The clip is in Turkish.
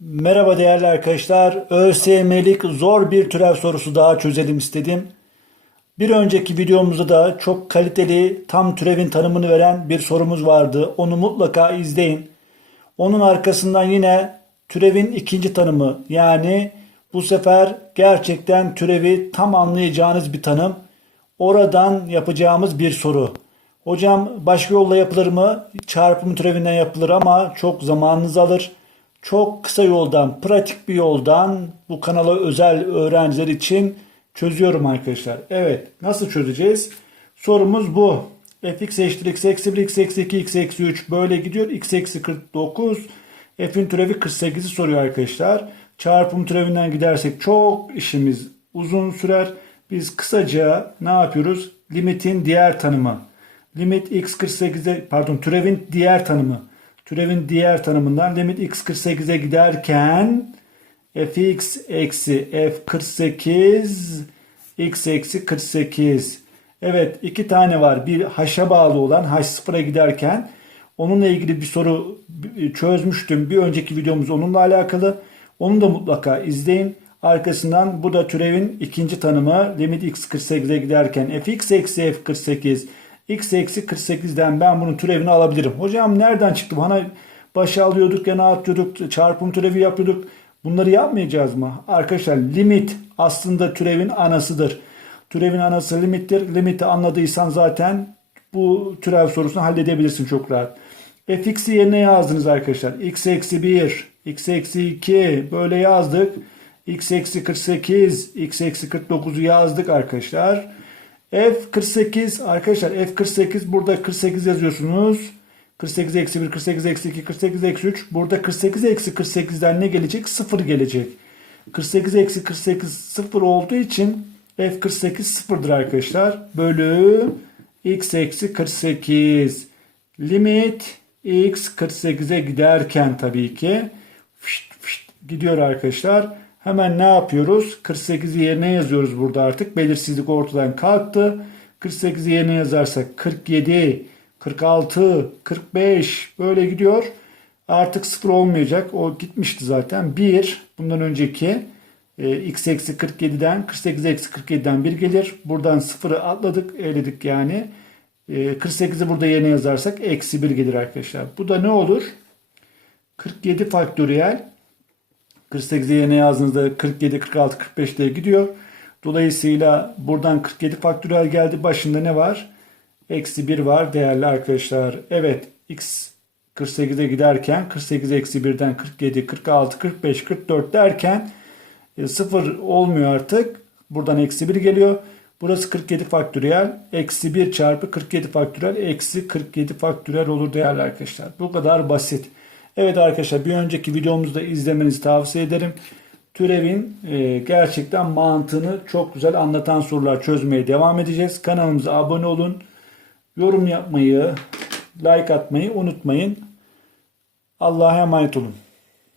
Merhaba değerli arkadaşlar. ÖSYM'lik zor bir türev sorusu daha çözelim istedim. Bir önceki videomuzda da çok kaliteli tam türevin tanımını veren bir sorumuz vardı. Onu mutlaka izleyin. Onun arkasından yine türevin ikinci tanımı yani bu sefer gerçekten türevi tam anlayacağınız bir tanım. Oradan yapacağımız bir soru. Hocam başka yolla yapılır mı? Çarpım türevinden yapılır ama çok zamanınızı alır. Çok kısa yoldan, pratik bir yoldan bu kanala özel öğrenciler için çözüyorum arkadaşlar. Evet, nasıl çözeceğiz? Sorumuz bu. fx eşittir x eksi 1, x eksi 2, x eksi 3 böyle gidiyor. x eksi 49, f'in türevi 48'i soruyor arkadaşlar. Çarpım türevinden gidersek çok işimiz uzun sürer. Biz kısaca ne yapıyoruz? Limitin diğer tanımı. Limit x 48'e pardon türevin diğer tanımı. Türevin diğer tanımından limit x 48'e giderken fx eksi f 48 x eksi 48. Evet iki tane var. Bir h'a bağlı olan h sıfıra giderken onunla ilgili bir soru çözmüştüm. Bir önceki videomuz onunla alakalı. Onu da mutlaka izleyin. Arkasından bu da türevin ikinci tanımı. Limit x 48'e giderken fx eksi f 48 x eksi 48'den ben bunun türevini alabilirim. Hocam nereden çıktı? Bana başa alıyorduk ya ne atıyorduk? Çarpım türevi yapıyorduk. Bunları yapmayacağız mı? Arkadaşlar limit aslında türevin anasıdır. Türevin anası limittir. Limiti anladıysan zaten bu türev sorusunu halledebilirsin çok rahat. fx'i yerine yazdınız arkadaşlar. x eksi 1, x eksi 2 böyle yazdık. x eksi 48, x eksi 49'u yazdık arkadaşlar. F48 arkadaşlar F48 burada 48 yazıyorsunuz. 48 eksi 1, 48 eksi 2, 48 eksi 3. Burada 48 eksi 48'den ne gelecek? 0 gelecek. 48 eksi 48 0 olduğu için F48 sıfırdır arkadaşlar. Bölü x eksi 48. Limit x 48'e giderken tabii ki fışt fışt gidiyor arkadaşlar. Hemen ne yapıyoruz? 48'i yerine yazıyoruz burada artık. Belirsizlik ortadan kalktı. 48'i yerine yazarsak 47, 46, 45 böyle gidiyor. Artık 0 olmayacak. O gitmişti zaten. 1 bundan önceki e, x eksi 47'den 48 eksi 47'den 1 gelir. Buradan 0'ı atladık, eledik yani. E, 48'i burada yerine yazarsak eksi 1 gelir arkadaşlar. Bu da ne olur? 47 faktöriyel 48'i yerine yazdığınızda 47, 46, 45 diye gidiyor. Dolayısıyla buradan 47 faktöriyel geldi. Başında ne var? Eksi 1 var değerli arkadaşlar. Evet x 48'e giderken 48 eksi 1'den 47, 46, 45, 44 derken 0 olmuyor artık. Buradan eksi 1 geliyor. Burası 47 faktöriyel. Eksi 1 çarpı 47 faktöriyel. Eksi 47 faktöriyel olur değerli arkadaşlar. Bu kadar basit. Evet arkadaşlar bir önceki videomuzda izlemenizi tavsiye ederim. Türevin e, gerçekten mantığını çok güzel anlatan sorular çözmeye devam edeceğiz. Kanalımıza abone olun. Yorum yapmayı, like atmayı unutmayın. Allah'a emanet olun.